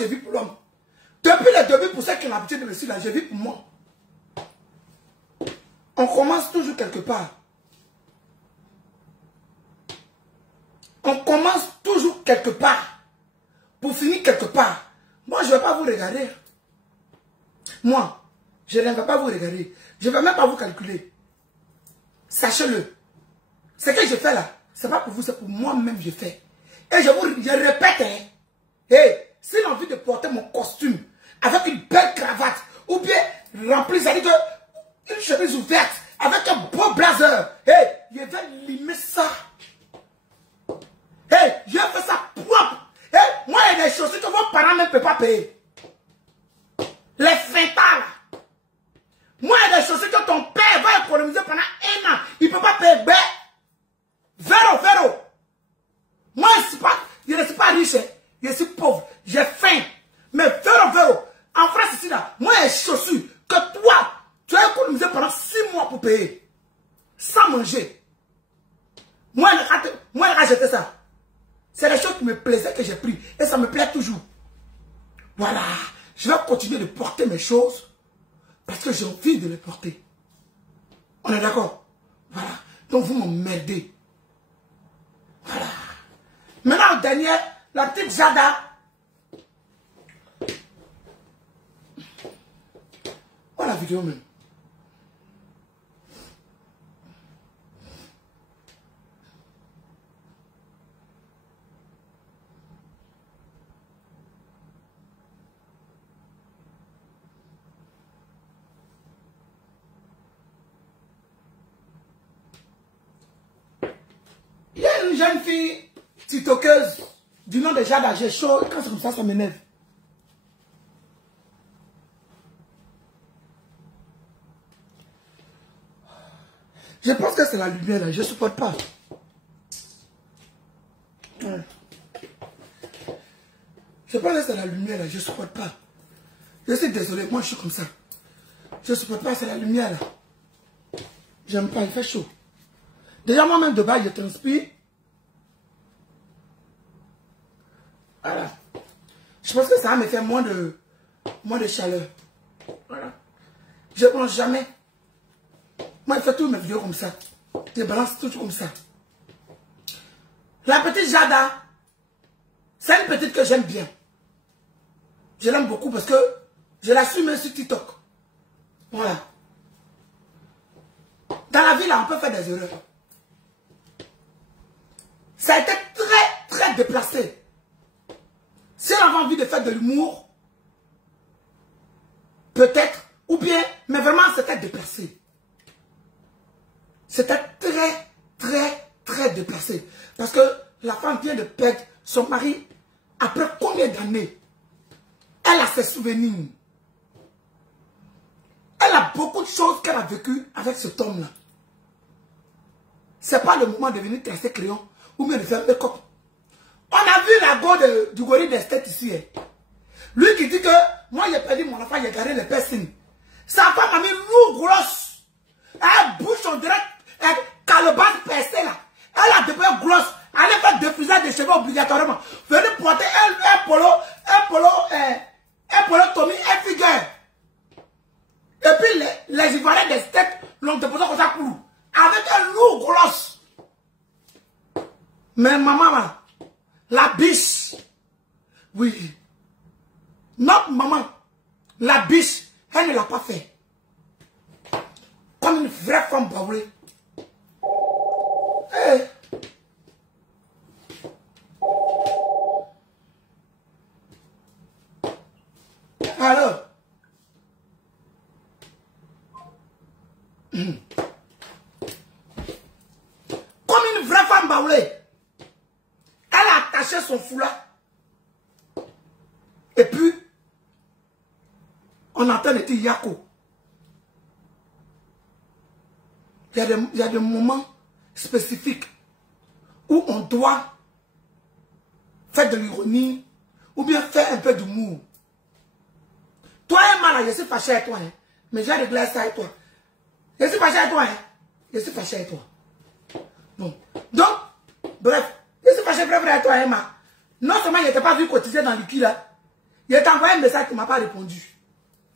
je vis pour l'homme. Depuis le début, pour ceux qui ont l'habitude de me suivre, je vis pour moi. On commence toujours quelque part. On commence toujours quelque part. Pour finir quelque part. Moi, je ne vais pas vous regarder. Moi, je ne vais pas vous regarder. Je ne vais même pas vous calculer. Sachez-le. Ce que je fais là, ce n'est pas pour vous, c'est pour moi-même que je fais. Et je répète, hein, hey, si j'ai envie de porter mon costume avec une belle cravate, ou bien rempli, ça dit que une chemise ouverte, avec un beau blazer, hey, je vais limer ça. Hey, je fais ça propre. Hey, moi, il y a des chaussures que vos parents ne peuvent pas payer. Les feintards. Moi, il y a des chaussures que ton père va économiser pendant 1 an. Il ne peut pas payer. Ben, véro. Moi, je ne suis pas riche. Je suis pauvre. J'ai faim. Mais véro. En France, ici, là, moi, il y a des chaussures que toi, tu as économisé pendant 6 mois pour payer. Sans manger. Moi, quand j'étais ça. C'est les choses qui me plaisaient que j'ai pris. Et ça me plaît toujours. Voilà. Je vais continuer de porter mes choses. Parce que j'ai envie de les porter. On est d'accord? Voilà. Donc vous m'emmerdez. Voilà. Maintenant, au dernier, la petite Jada. Voilà la vidéo même. Il y a une jeune fille tiktokeuse du nom de Jada, j'ai chaud, quand c'est comme ça m'énerve. Je pense que c'est la lumière là, je ne supporte pas. Ouais. Je pense que c'est la lumière là, je ne supporte pas. Je suis désolé, moi je suis comme ça. Je ne supporte pas, c'est la lumière là. J'aime pas, il fait chaud. Déjà moi-même de base, je transpire. Voilà. Je pense que ça va me faire moins de chaleur. Voilà. Je ne mange jamais. Moi, je fais toutes mes vidéos comme ça. Je balance tout comme ça. La petite Jada, c'est une petite que j'aime bien. Je l'aime beaucoup parce que je la suis même sur TikTok. Voilà. Dans la vie, là, on peut faire des erreurs. Ça a été très déplacé. Si elle avait envie de faire de l'humour, peut-être, ou bien, mais vraiment, c'était déplacé. C'était très déplacé. Parce que la femme vient de perdre son mari après combien d'années? Elle a ses souvenirs. Elle a beaucoup de choses qu'elle a vécues avec cet homme-là. Ce n'est pas le moment de venir tracer crayon ou bien de faire make-up. On a vu la go du gorille d'esthète ici. Hein. Lui qui dit que moi j'ai perdu mon enfant, j'ai gardé les piercings. Sa femme a mis lourd grosse. Elle bouche en direct, calebasse percée là. Elle a des peurs grosses. Elle a fait défrisage des cheveux obligatoirement. Venez porter un polo Tommy, un figure. Et puis les Ivoiriens d'esthète l'ont déposé comme ça pour nous. Avec un lourd grosse. Mais maman, la biche, oui, notre maman, la biche, elle ne l'a pas fait. Comme une vraie femme baoulée. Hey. Alors, comme une vraie femme baoulée. Elle a attaché son foulard. Et puis, on entend le petit Yako. Il y a des moments spécifiques où on doit faire de l'ironie ou bien faire un peu d'humour. Toi, Emma, je suis fâché avec toi. Hein, mais j'ai réglé ça avec toi. Je suis fâché avec toi. Hein, je suis fâché avec toi. Bon. Donc, bref. Je suis fâché avec toi, Emma. Non seulement il n'était pas vu cotiser dans le liquide là, Je t'ai envoyé un message qui ne m'a pas répondu.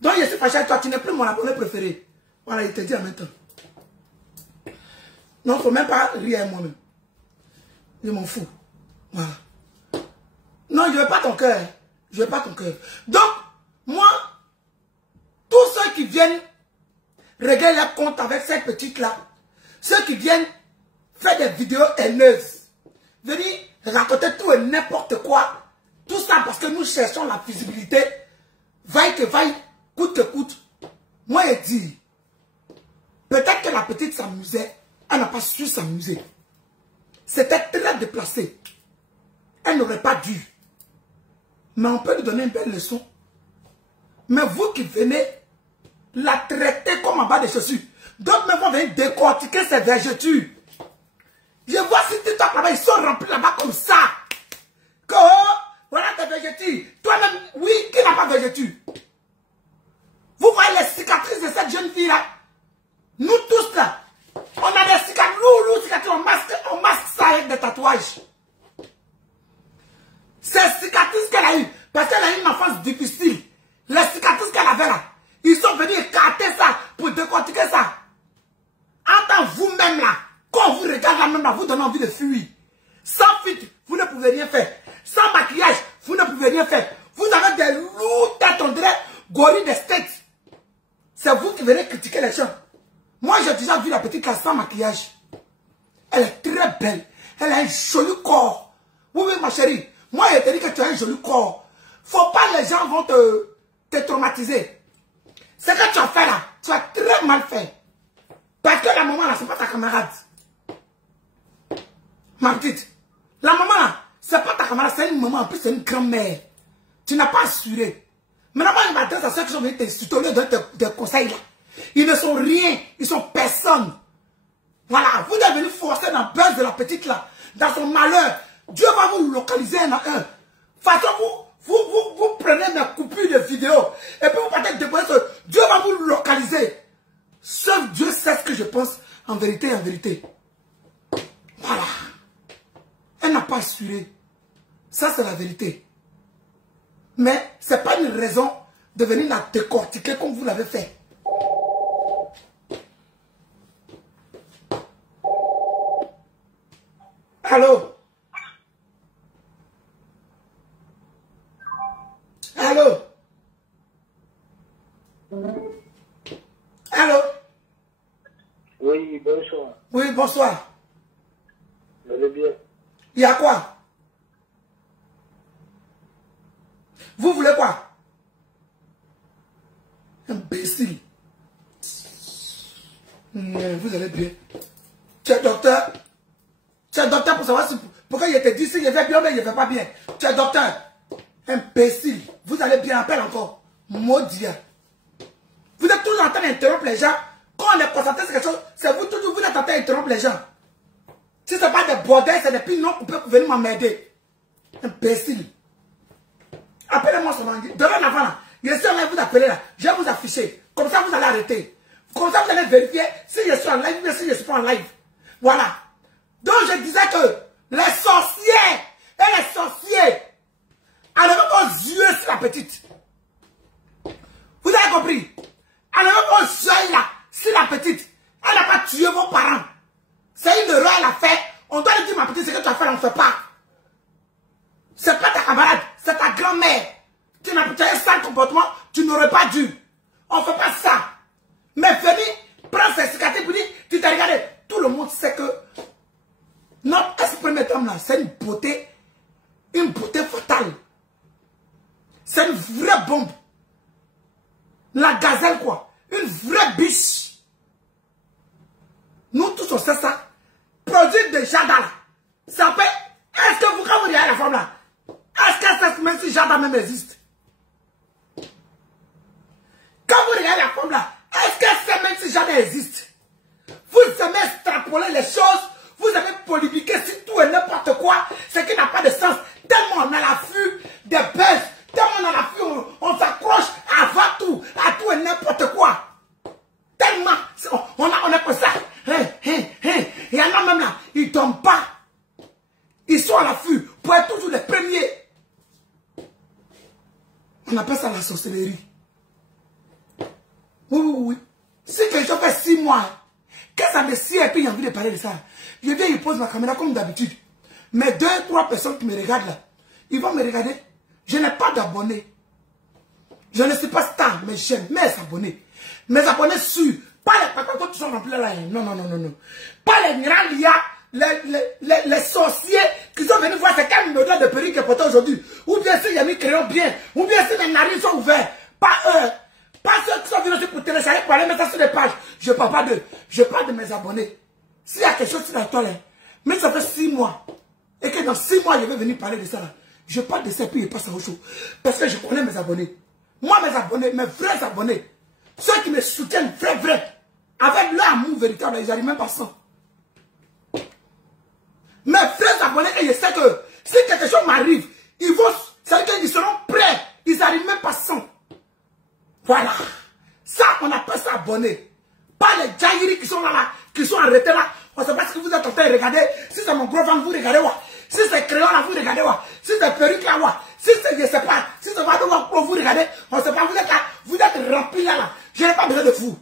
Donc je suis fâché avec toi, tu n'es plus mon abonné préféré. Voilà, il te dit en même temps. Non, il ne faut même pas rire avec moi-même. Je m'en fous. Voilà. Non, je ne veux pas ton cœur. Je ne veux pas ton cœur. Donc, moi, tous ceux qui viennent régler leur compte avec cette petite-là, ceux qui viennent faire des vidéos haineuses, venir raconter tout et n'importe quoi, tout ça parce que nous cherchons la visibilité, vaille que vaille, coûte que coûte. Moi, je dis, peut-être que la petite s'amusait, elle n'a pas su s'amuser. C'était très déplacé. Elle n'aurait pas dû. Mais on peut lui donner une belle leçon. Mais vous qui venez la traiter comme en bas des chaussures, d'autres même vont venir décortiquer ses vergetures. Je vois si TikTok là-bas, ils sont remplis là-bas comme ça. Que, voilà tes vergetures. Toi-même, oui, qui n'a pas vergeture? Vous voyez les cicatrices de cette jeune fille-là? Nous tous là, on a des cicatrices, lourdes cicatrices, on masque ça avec des tatouages. Ces cicatrices qu'elle a eues, parce qu'elle a eu une enfance difficile, les cicatrices qu'elle avait là, ils sont venus écarter ça pour décortiquer ça. En tant vous-même là, quand on vous regarde là même là, vous donnez envie de fuir. Sans filtre, vous ne pouvez rien faire. Sans maquillage, vous ne pouvez rien faire. Vous avez des lourdes têtes, on dirait gorille des States. C'est vous qui venez critiquer les gens. Moi, j'ai déjà vu la petite là sans maquillage. Elle est très belle. Elle a un joli corps. Oui, oui, ma chérie. Moi, je te dis que tu as un joli corps. Faut pas les gens vont te traumatiser. Ce que tu as fait là, tu as très mal fait. Parce que la maman là, c'est pas ta camarade. Ma petite. La maman là, c'est pas ta camarade, c'est une maman. En plus, c'est une grand-mère. Tu n'as pas assuré. Maintenant, il m'adresse à ceux qui sont venus t'insulter au lieu de des conseils là. Ils ne sont rien. Ils sont personne. Voilà. Vous êtes venus forcer dans le buzz de la petite là. Dans son malheur. Dieu va vous localiser un à un. De toute façon, vous prenez mes coupures de vidéos. Et puis vous partez de déposer ce. Dieu va vous localiser. Seul Dieu sait ce que je pense en vérité, en vérité. Voilà. Elle n'a pas assuré. Ça, c'est la vérité. Mais ce n'est pas une raison de venir la décortiquer comme vous l'avez fait. Allô? Allô? Allô? Oui, bonsoir. Oui, bonsoir. Vous allez bien? Il y a quoi? Vous voulez quoi? Imbécile. Vous allez bien. Tu es docteur? Tu es docteur pour savoir si, pourquoi je te dis si je vais bien ou je ne vais pas bien. Tu es docteur. Imbécile. Vous allez bien, appelle encore. Maudit. Vous êtes toujours en train d'interrompre les gens. Quand on est concentré sur quelque chose, c'est vous toujours, vous êtes en train d'interrompre les gens. Si ce n'est pas des bordels, c'est des pins non coupés pour venir m'emmerder. Imbécile. Appelez-moi seulement. Dorénavant là, je suis en train de vous appeler là. Je vais vous afficher. Comme ça, vous allez arrêter. Comme ça, vous allez vérifier si je suis en live ou si je ne suis pas en live. Voilà. Donc, je disais que les sorciers et les sorciers enlevez vos yeux sur la petite. Vous avez compris? Enlevez vos yeux là sur la petite. Elle n'a pas tué vos parents. C'est une erreur, elle a fait. On doit lui dire, ma petite, ce que tu as fait, on ne fait pas. C'est pas ta camarade, c'est ta grand-mère. Tu n'as pas un sale comportement, tu n'aurais pas dû. On ne fait pas ça. Mais venez, prends ces cicatrices pour dire, tu t'es regardé. Tout le monde sait que notre ex-première dame là, c'est une beauté fatale. C'est une vraie bombe. La gazelle quoi. Une vraie biche. Nous tous on sait ça. Produit de Jada là. Ça fait. Est-ce que vous, quand vous regardez la femme là, est-ce qu'elle sait même si Jada même existe? Quand vous regardez la femme là, est-ce qu'elle sait même si Jada existe? Vous aimez extrapoler les choses, vous aimez polémiquer sur tout et n'importe quoi, ce qui n'a pas de sens. Tellement on a l'affût des buzz, tellement on a l'affût, on s'accroche à tout et n'importe quoi. Tellement, on est comme ça. Il y en a même là, ils ne tombent pas. Ils sont à l'affût pour être toujours les premiers. On appelle ça la sorcellerie. Oui, oui, oui. Si quelqu'un fait 6 mois, que ça me sied et puis il a envie de parler de ça, je viens, il pose ma caméra comme d'habitude. Mais 2, 3 personnes qui me regardent là, ils vont me regarder. Je n'ai pas d'abonnés. Je ne suis pas star, mais j'aime mes abonnés. Mes abonnés sûrs. Pas les patatos qui sont remplis là. Non, non, non, non, non. Pas les Niralia, les sorciers qui sont venus voir c'est quel modèle de perruque qui est porté aujourd'hui. Ou bien s'il y a mis crayon bien. Ou bien si les narines sont ouvertes. Pas eux. Pas ceux qui sont venus aussi pour télécharger, pour aller mettre ça sur les pages. Je ne parle pas d'eux. Je parle de mes abonnés. S'il y a quelque chose sur la toile, mais ça fait 6 mois. Et que dans 6 mois, je vais venir parler de ça là. Je parle de ça puis je passe à autre chose. Parce que je connais mes abonnés. Moi, mes abonnés, mes vrais abonnés, ceux qui me soutiennent vrai, avec leur amour véritable, ils n'arrivent même pas sans. Mes vrais abonnés, et je sais que si quelque chose m'arrive, ils vont, c'est-à-dire qu'ils seront prêts, ils n'arrivent même pas sans. Voilà. Ça, on appelle ça abonnés. Pas les jailliris qui sont là, qui sont arrêtés là. On ne sait pas ce que vous êtes en train de regarder. Si c'est mon gros ventre, vous regardez quoi. Si c'est crayon là, vous regardez quoi. Si c'est perruque là, quoi. Si c'est, je sais pas, si c'est pas de vous regardez, on ne sait pas, vous êtes là, vous êtes remplis là. Je n'ai pas besoin de vous.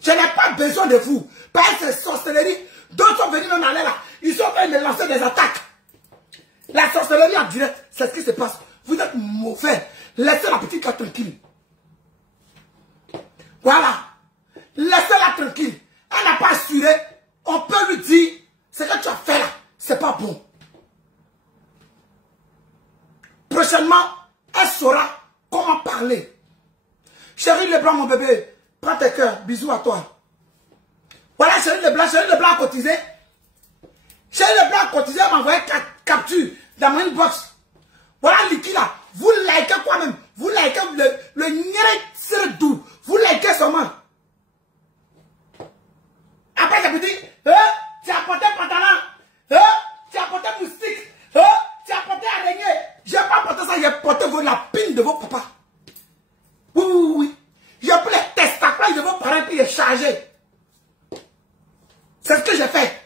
Je n'ai pas besoin de vous. Parce que c'est sorcellerie. D'autres sont venus même aller là. Ils sont venus me lancer des attaques. La sorcellerie en direct, c'est ce qui se passe. Vous êtes mauvais. Laissez la petite là tranquille. Voilà. Laissez-la tranquille. Elle n'a pas assuré. On peut lui dire, ce que tu as fait là, c'est pas bon. Prochainement, elle saura comment parler. Chérie Leblanc, mon bébé, prends tes cœurs, bisous à toi. Voilà, Chérie Leblanc a cotisé. Chérie Leblanc a cotisé, elle m'a envoyé capture dans mon inbox. Voilà, Liki là, vous likez quoi même? Vous likez le nyere sirdou. Vous likez seulement. Après, je vous dis, tu as porté pantalon, tu as porté moustique, tu as porté araignée. Je n'ai pas porté ça, j'ai porté la pine de vos papas. Oui, oui, oui. J'ai pris les testacoles de vos parents et les chargé. C'est ce que j'ai fait.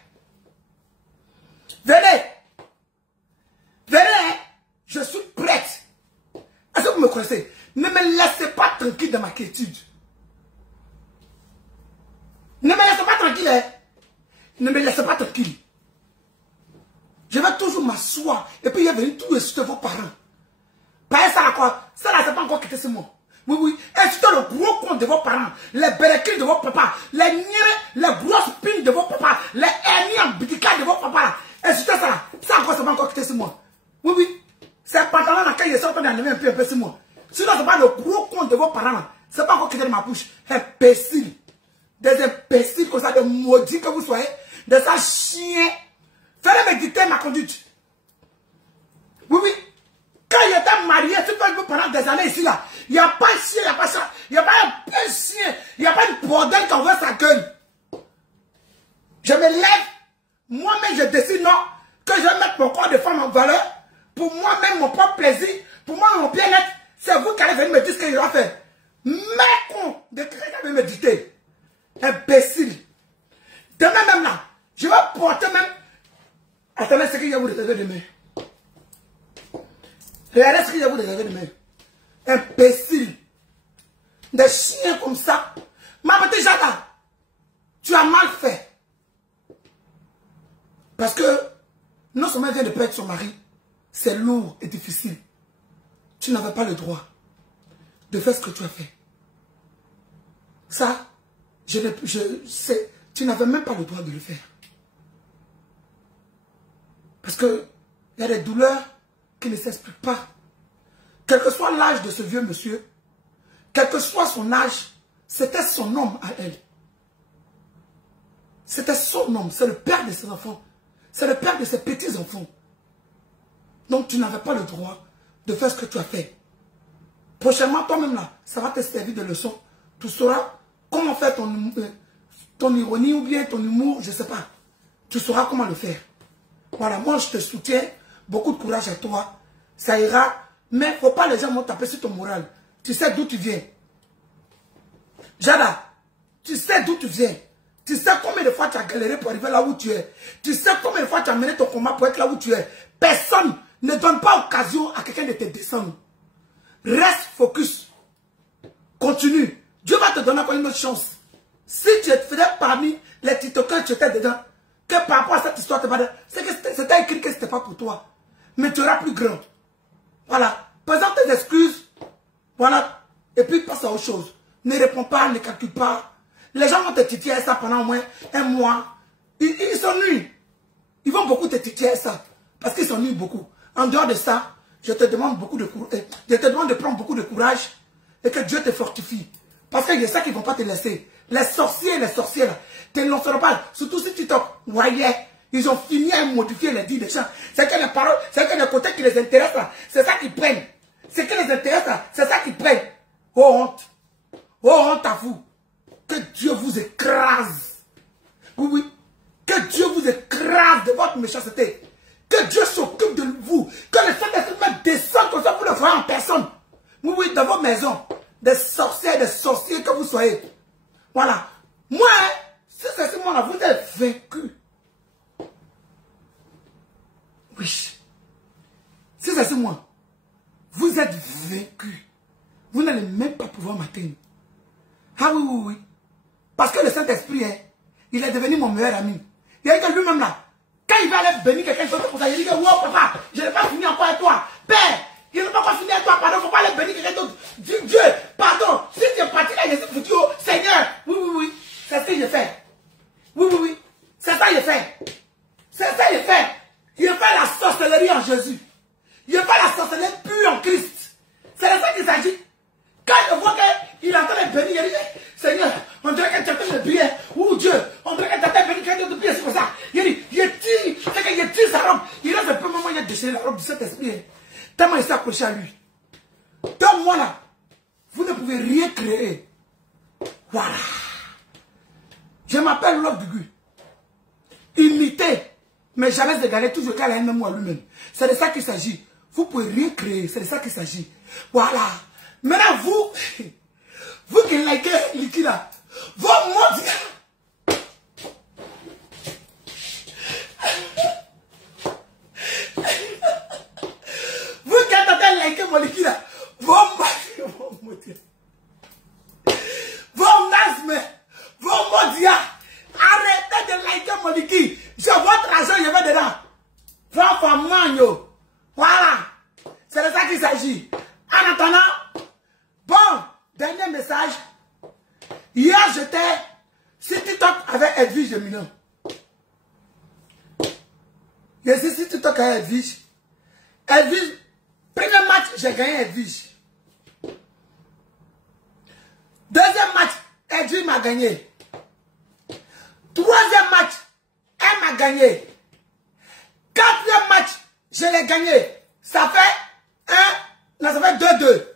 Venez. Venez, je suis prête. Est-ce que vous me connaissez? Ne me laissez pas tranquille dans ma quiétude. Ne me laissez pas tranquille, hein? Ne me laissez pas tranquille. Je vais toujours m'asseoir et puis il va venir tout insulter vos parents. Pas ça là quoi? Ça là, c'est pas encore quitté ce mot. Oui, oui. Insulter le gros compte de vos parents, les béréquilles de vos papas, les nires, les grosses pines de vos papas, les hernies ombilicales de vos papas. Insulter ça là. Ça encore, c'est pas encore quitté ce mot. Oui, oui. C'est pantalon dans lequel je suis en train d'enlever un peu ce mot. Sinon, c'est pas le gros compte de vos parents là. C'est pas encore quitté de ma bouche. Imbécile. Des imbéciles comme ça, des maudits que vous soyez, des ça chiens. Fallait me dicter ma conduite. Oui, oui. Quand j'étais marié, tu peux pendant des années ici là, il n'y a pas un chien, il n'y a pas ça, il n'y a pas un chien, il n'y a pas une bordel qui envoie sa gueule. Je me lève, moi-même je décide non, que je vais mettre mon corps de femme en valeur, pour moi-même mon propre plaisir, pour moi mon bien-être. C'est vous qui allez venir me dire ce que je dois faire. Mais con de quelqu'un qui va me dicter. Imbécile. Demain même là, je vais porter même. Attendez ce qu'il y a vous réserver demain. Regardez ce qu'il y a vous réserver demain. Imbécile. Des chiens comme ça. Ma petite Jada, tu as mal fait. Parce que non seulement elle vient de perdre son mari, c'est lourd et difficile. Tu n'avais pas le droit de faire ce que tu as fait. Ça, tu n'avais même pas le droit de le faire. Parce que il y a des douleurs qui ne s'expliquent pas. Quel que soit l'âge de ce vieux monsieur, quel que soit son âge, c'était son homme à elle. C'était son homme, c'est le père de ses enfants. C'est le père de ses petits-enfants. Donc tu n'avais pas le droit de faire ce que tu as fait. Prochainement, toi-même là, ça va te servir de leçon. Tu sauras comment faire ton ironie ou bien ton humour, je ne sais pas. Tu sauras comment le faire. Voilà, moi je te soutiens. Beaucoup de courage à toi. Ça ira. Mais il ne faut pas les gens vont taper sur ton moral. Tu sais d'où tu viens. Jada, tu sais d'où tu viens. Tu sais combien de fois tu as galéré pour arriver là où tu es. Tu sais combien de fois tu as mené ton combat pour être là où tu es. Personne ne donne pas occasion à quelqu'un de te descendre. Reste focus. Continue. Dieu va te donner encore une autre chance. Si tu faisais parmi les TikTokers, tu étais dedans, que par rapport à cette histoire, c'est que c'était écrit que ce n'était pas pour toi. Mais tu auras plus grand. Voilà. Présente tes excuses. Voilà. Et puis passe à autre chose. Ne réponds pas, ne calcule pas. Les gens vont te titiller ça pendant au moins un mois. Ils s'ennuient. Ils vont beaucoup te titiller ça. Parce qu'ils s'ennuient beaucoup. En dehors de ça, je te demande de prendre beaucoup de courage et que Dieu te fortifie. Parce qu'il y a ça qui ne vont pas te laisser. Les sorciers là, te lanceront pas. Surtout si tu te voyais, ils ont fini à modifier les dits des gens. C'est que les paroles, c'est que les côtés qui les intéressent, c'est ça qu'ils prennent. C'est que les intéresse, c'est ça qu'ils prennent. Oh honte. Oh honte à vous. Que Dieu vous écrase. Oui, oui. Que Dieu vous écrase de votre méchanceté. Que Dieu s'occupe de vous. Que le Saint-Esprit descende comme ça pour le voir en personne. Oui, oui, dans vos maisons. Des sorciers que vous soyez. Voilà. Moi, si c'est ce moment-là, vous êtes vaincu. Oui. Si c'est ce moment, vous êtes vaincu. Vous n'allez même pas pouvoir m'atteindre. Ah oui, oui, oui. Parce que le Saint-Esprit, il est devenu mon meilleur ami. Il y a que lui-même là, quand il va aller bénir quelqu'un d'autre pour ça, il dit que, wow, papa, je n'ai pas fini encore avec toi. Père, je n'ai pas encore fini avec toi, pardon, il ne faut pas aller bénir quelqu'un d'autre. Dieu, pardon, si tu es parti là, je suis foutu au Seigneur. Oui, oui, oui, c'est ce que j'ai fait. Oui, oui, oui, c'est ça que j'ai fait. C'est ça que j'ai fait. Il a fait la sorcellerie en Jésus. Il a fait la sorcellerie pure en Christ. C'est de ça qu'il s'agit. Quand je vois qu'il est en train de bénir, il dit, Seigneur, on dirait que tu es en train de prier. Ou Dieu, on dirait que tu es en train de bénir quelqu'un de prier, c'est comme ça. Il dit, il tire sa robe. Il reste un peu moment, il a déchiré la robe du Saint-Esprit. Tellement il s'est accroché à lui. Dans moi là, vous ne pouvez rien créer. Voilà. Je m'appelle Love Gugu. Imiter, mais jamais égaler toujours qu'elle a un mot à lui-même. C'est de ça qu'il s'agit. Vous pouvez rien créer, c'est de ça qu'il s'agit. Voilà. Maintenant, vous qui likez Liki là, vos mots, vous qui êtes en train de liker mon Liki là, vos nasmes, vos modia, arrêtez de liker mon Liki. J'ai votre argent, je vais dedans. Vraiment, voilà. C'est de ça qu'il s'agit. En attendant, bon, dernier message. Hier, j'étais sur TikTok avec Edwige de Milan. Je suis sur TikTok avec Edwige. Edwige, premier match, j'ai gagné Edwige. Deuxième match, Edwige m'a gagné. Troisième match, elle m'a gagné. Quatrième match, je l'ai gagné. Ça fait 2-2.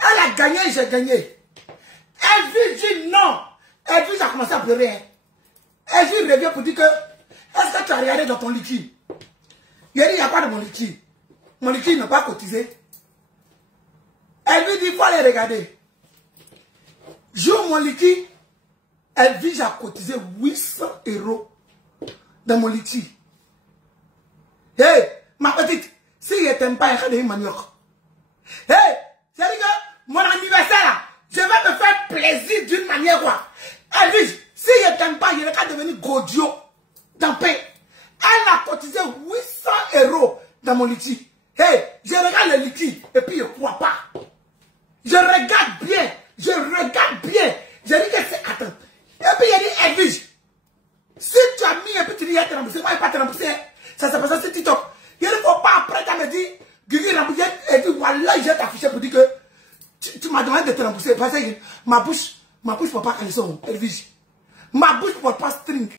Elle a gagné, j'ai gagné. Edwige dit non. Edwige a commencé à pleurer. Edwige revient pour dire que est-ce que tu as regardé dans ton liquide? Il a dit il n'y a pas de mon liquide. Mon liquide n'a pas cotisé. Edwige dit il faut aller regarder. Joue mon liquide. Edwige a cotisé 800 € dans mon liquide. Hey, ma petite, si je t'aime pas, il y a des manioc. Hey, j'ai dit que mon anniversaire là, je vais me faire plaisir d'une manière quoi. Edwige, si je t'aime pas, il va devenir godio dans paix. Elle a cotisé 800 € dans mon liquide. Hey, je regarde le liquide et puis je ne crois pas. Je regarde bien, je regarde bien. Je dis que c'est attends. Et puis il a dit Edwige, si tu as mis un petit lien te rembourser, moi je ne vais pas te rembourser. Ça s'est passé sur TikTok. Il ne faut pas après tu me dit, Guigui rembourser, et puis voilà, j'ai affiché pour dire que tu m'as demandé de te rembourser. Parce que ma bouche ne peut pas calisson, Edwige. Ma bouche ne peut pas string.